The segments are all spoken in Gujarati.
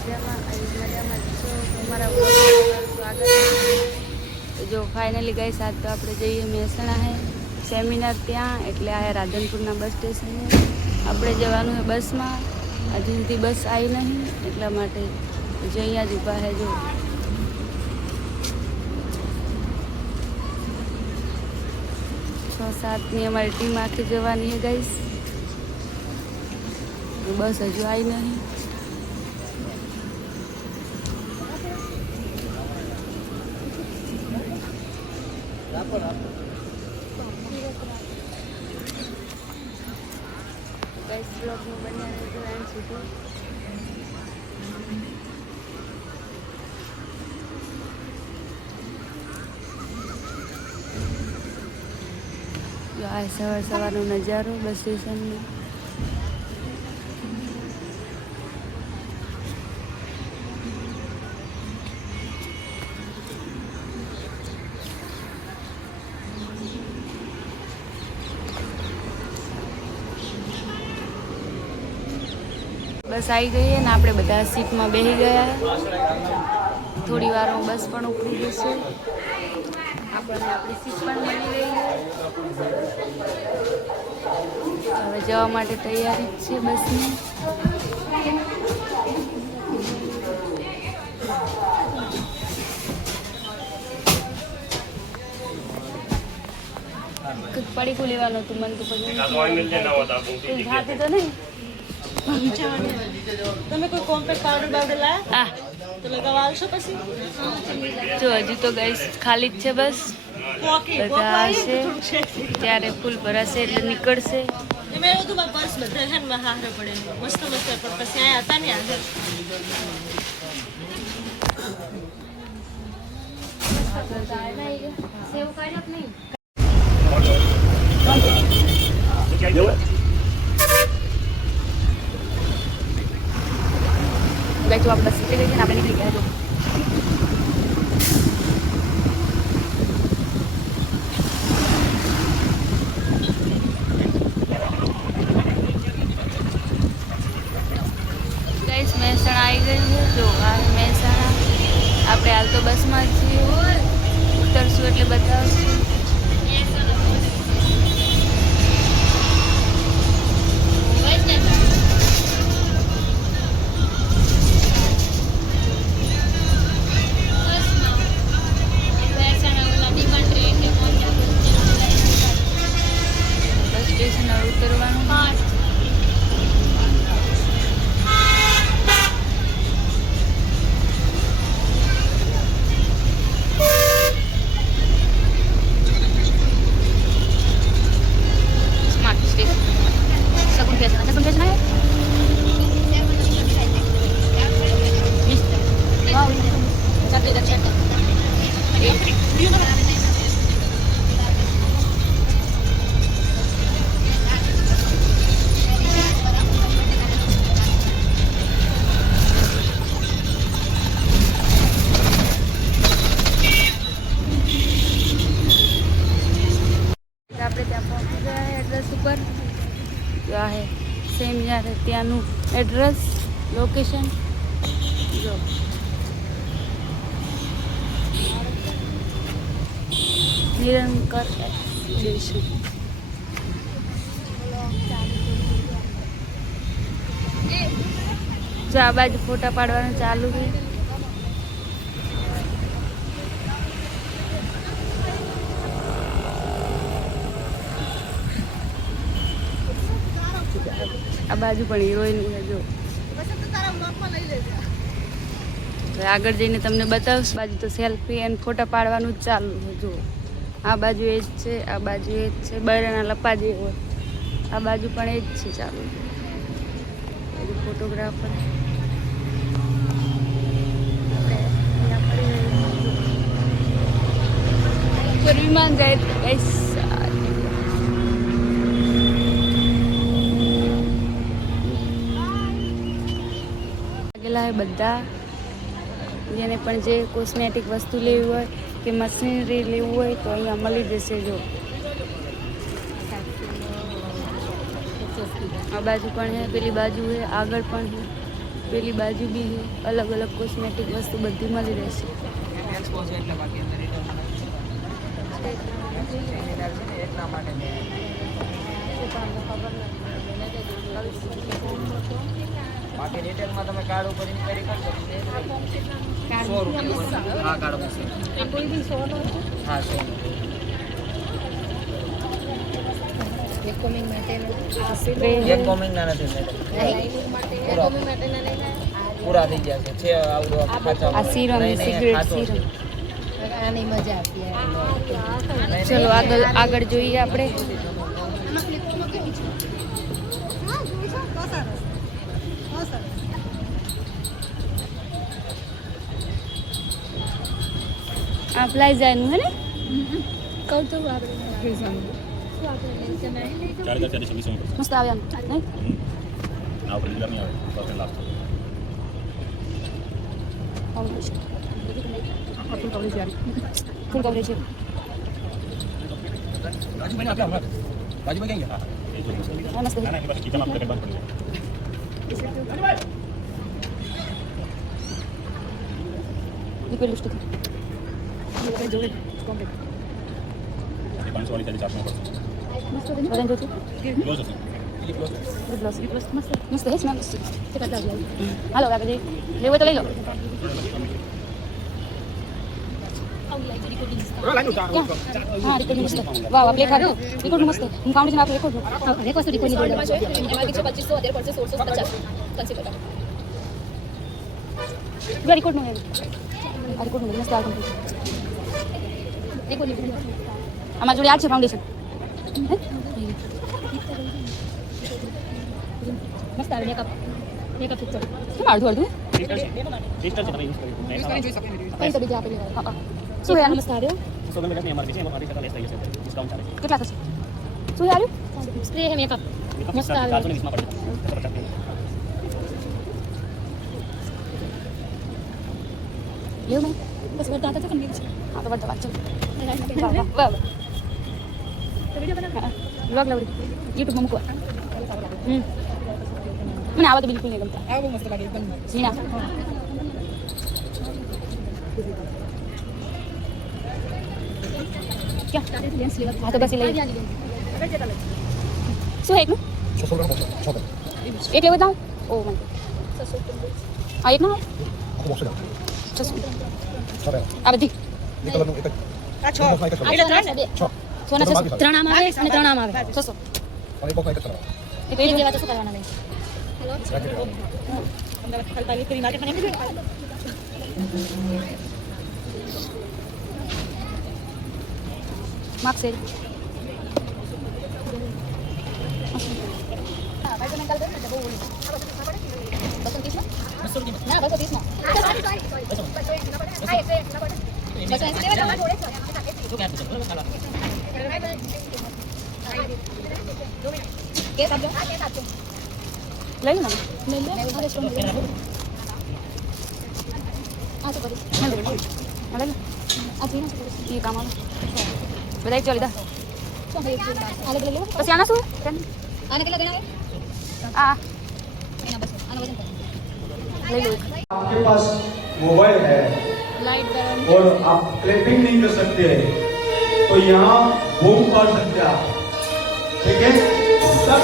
મજામાં છો? તમારા તમારું સ્વાગત છે। જો ફાઇનલી ગઈ સાત તો આપણે જઈએ મહેસાણા હે સેમિનાર ત્યાં, એટલે આ રાધનપુરના બસ સ્ટેશને આપણે જવાનું છે બસમાં। હજુ સુધી બસ આવી નહીં, એટલા માટે જો અહીંયા જ ઊભા છે। જો 6-7ની અમારી ટીમ આખી જવાની છે ગાઈસ। બસ હજુ આવી નહીં। ગાઈસ બ્લોગમાં બન્યા રહેજો એન્ડ સુધી। આ સવારનો નજારો બસ સ્ટેશનનો। બસ આવી ગઈ ને આપણે બધા સીટમાં બેસી ગયા। થોડી વારમાં બસ પણ ઉપડી જશે, આપણને આપણી સીટ પણ મળી ગઈ છે। હવે જવા માટે તૈયારી જ છે બસની। પડી ખુલી લેવાનું હતું મન તો પછી તો નહીં। તમે કોઈ કોમ્પેક્ટ પાવડર બાવડર લાયા? તો લગાવવા આવશો પછી? જો હજી તો ગઈસ ખાલી જ છે બસ, બધા આવશે ત્યારે ફૂલ ભરાશે એટલે નીકળશે। મેં એવું તો મારા પર્સ બધા છે ને હારે પડે મસ્ત મસ્ત, પણ પછી અહીંયા હતા ને આગળ गाइस जो आप बस सीटे गई है ना, आपने निकल गया जो गाइस મહેસાણા આવી ગઈ છે। જો આ મહેસાણા આપણે હાલ તો બસમાં જ છીએ, ઉતરશું એટલે બતાવશું। है सेमिनार है त्यानु एड्रेस लोकेशन जो निरंकर एक्सप्रेशन जो आ बाजू फोटा पाड़वानुं चालू है। आ बाजू पण हीरोइन है जो आगळ जईने तमने बतावुं। बाजू तो सेल्फी एंड फोटा पाड़वानुं चालू है। जो आ बाजू एज छे, आ बाजू एज छे, बरेना लपा जेवो आ बाजू पण एज छे चालू। बाजू फोटोग्राफर विमान जाए है बधा जेने पण जे कॉस्मेटिक वस्तु लेवी होय के मशीनरी लेवी होय तो अहींया मळी जशे। जो आ बाजू पण है, पेली बाजू है, आगळ पण है। પેલી બાજુ બી અલગ અલગ કોસ્મેટિક વસ્તુ બધી મળી રહેશે. બાકી રિટેલમાં તમે કાર્ડ ઉપર ઇન્ક્વાયરી કરશો તો 100 રૂપિયા. હા, કાર્ડ ઉપર. હા, 100. એક કોમિંગ ના નથી પૂરા થઈ ગયા છે આવડું આ સીરમ સિગરેટ સીરમ. આની મજા આપી. ચલો આગળ જોઈએ આપણે. આ પ્લાઝાનું હે ને કહું તો આપણે મસ્ત આવે આમ નહીં ફૂલ કવરેજ છે. હા, મસ્ત લિક્વિડ લિપસ્ટિક હાલો આગળ જઈએ. લેવું તો લઈ લો. હા, રેકોર્ડિંગ મસ્ત. વાહ વાહ, પ્લેટ હારું. રેકોર્ડ મસ્ત. હું ફાઉન્ડેશન આપું રેકોર્ડ. એક વસ્તુ રેકોર્ડ ની જોડે છે. એમાં 2500 અત્યારે પડશે 1650 કન્સિડર. આ રેકોર્ડ નું હે. આ રેકોર્ડ નું મસ્ત આવે. રેકોર્ડ ની અમાર જોડે આ છે ફાઉન્ડેશન. મસ્ત આવે મેકઅપ. Makeup picture. કેમ અડધું ડિસ્ટર છે તમે યુઝ કરી તો બીજા આપેલી હા હા. શું હે મસ્ત આવ્યો. કેટલા થશે? શું હે આવ્યું? સ્પ્રે હે મેકઅપ. મસ્ત આવ્યો. લેવું નહીં બસ બધા હતા તો હા તો બધા વાત ચાલો. વાહ વ્લોગ લાવડી યુટ્યુબમાં મૂકવા. મને આવા તો બિલકુલ નહીં ગમતા. આ બહુ મસ્ત લાગે એકદમ ઝીણા. હા તો બસ લઈ શું હે એકનું એક લેવું જાઉં. ઓ મને હા એક ના આ બધી ત્રણ આમ આવે અને ત્રણ આમ આવે 600. એ પેલી જેવા તો શું કરવાના નહીં. માર્ક્સ છે લઈ લો ને કામ આવે બધા ચાલી દા પછી આના શું આને કેટલા ગણા આ ले लो। आपके पास मोबाइल है और आप क्लिपिंग नहीं कर सकते तो यहाँ बूम कर सकते हैं आप, ठीक है? सब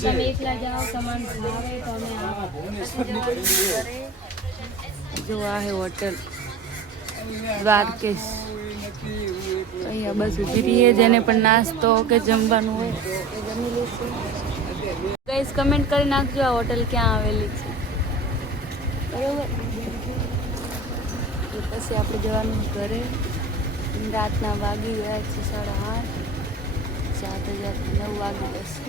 તમે એકલા જાઓ તમારે ભાવે તો અમે આવો. જો આ હે હોટલ દ્વારકેશ. અહીંયા બસ ઊભી રહીએ, જેને પણ નાસ્તો કે જમવાનું હોય એ જમી લેશું. ગાઈસ કમેન્ટ કરી નાખજો આ હોટલ ક્યાં આવેલી છે, બરોબર. પછી આપણે જવાનું ઘરે. રાતના વાગી ગયા છે 8:30. 7:09 વાગી જશે.